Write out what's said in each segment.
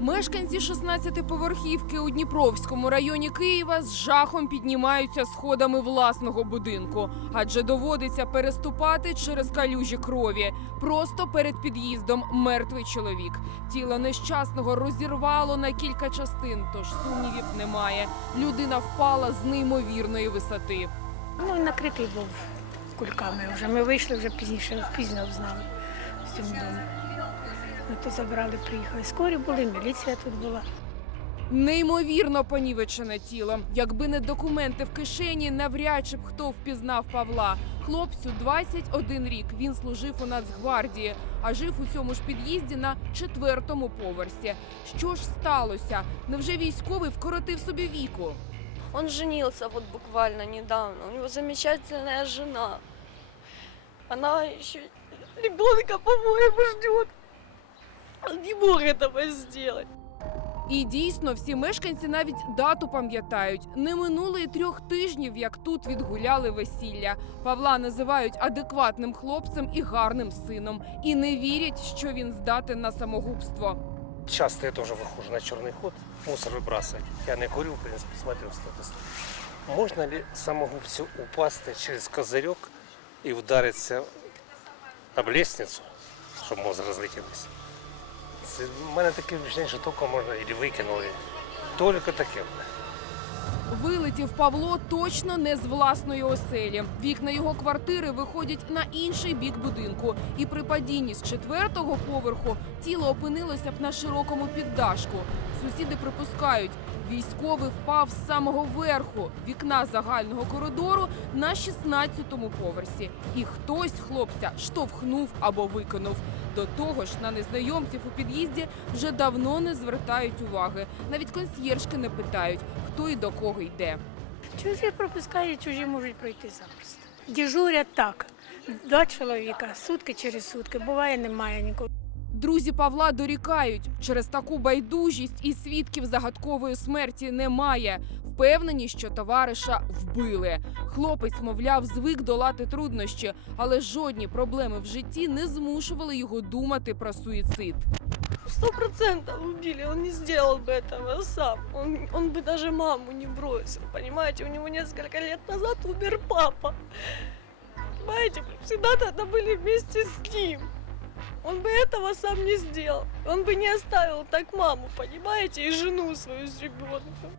Мешканці 16-поверхівки у Дніпровському районі Києва з жахом піднімаються сходами власного будинку, адже доводиться переступати через калюжі крові. Просто перед під'їздом мертвий чоловік. Тіло нещасного розірвало на кілька частин, тож сумнівів немає. Людина впала з неймовірної висоти. Ну, накритий був кульками вже. Ми вийшли вже пізніше, пізно знали в цьому домі. Ми то забрали, приїхали. Скорі були, міліція тут була. Неймовірно понівечене тіло. Якби не документи в кишені, навряд чи б хто впізнав Павла. Хлопцю 21 рік. Він служив у Нацгвардії, а жив у цьому ж під'їзді на четвертому поверсі. Що ж сталося? Невже військовий вкоротив собі віку? Он женился вот буквально недавно. У него замечательная жена. Она еще ребенка, по-моему, ждет. Он не мог этого сделать. І дійсно, всі мешканці навіть дату пам'ятають. Не минуло й трьох тижнів, як тут відгуляли весілля. Павла називають адекватним хлопцем і гарним сином, і не вірять, що він здатен на самогубство. Часто я тоже выхожу на черный ход, мусор выбрасывать. Я не курю, в принципе, смотрю статус. Можно ли самогубцу упасть через козырек и удариться об лестницу, щоб мозг розлетівся? Це в мене таке впечатлення, що тільки можна і викинули. Тільки таке. Вилетів Павло точно не з власної оселі. Вікна його квартири виходять на інший бік будинку. І при падінні з четвертого поверху тіло опинилося б на широкому піддашку. Сусіди припускають, військовий впав з самого верху вікна загального коридору на 16-му поверсі. І хтось хлопця штовхнув або викинув. До того ж, на незнайомців у під'їзді вже давно не звертають уваги. Навіть консьєржки не питають, хто і до кого йде. Чужі пропускають, чужі можуть пройти запросто. Дежурять так. Два чоловіка, сутки через сутки. Буває, немає нікого. Друзі Павла дорікають через таку байдужість і свідків загадкової смерті немає. Впевнені, що товариша вбили. Хлопець, мовляв, звик долати труднощі, але жодні проблеми в житті не змушували його думати про суїцид. Сто процентов убили, он не сделал бы этого сам. Он, он бы даже маму не бросил, понимаете? У него несколько лет назад умер папа. Понимаете, всегда тогда были вместе с ним. Он бы этого сам не сделал. Он бы не оставил так маму, понимаете, и жену свою с ребенком.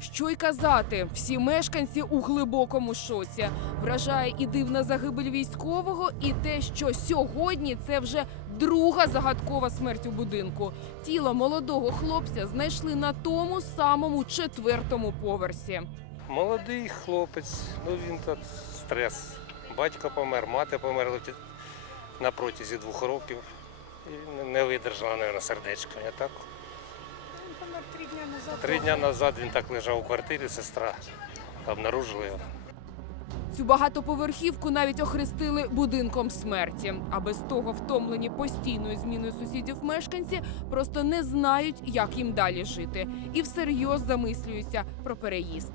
Що й казати, всі мешканці у глибокому шоці. Вражає і дивна загибель військового, і те, що сьогодні це вже друга загадкова смерть у будинку. Тіло молодого хлопця знайшли на тому самому четвертому поверсі. Молодий хлопець, ну він тут стрес. Батько помер, мати померла на протязі двох років. І не видержала, мабуть, сердечко. Не так? Помер три дні назад. Три дні назад він так лежав у квартирі, сестра обнаружила його. Цю багатоповерхівку навіть охрестили будинком смерті. А без того втомлені постійною зміною сусідів мешканці просто не знають, як їм далі жити, і всерйоз замислюються про переїзд.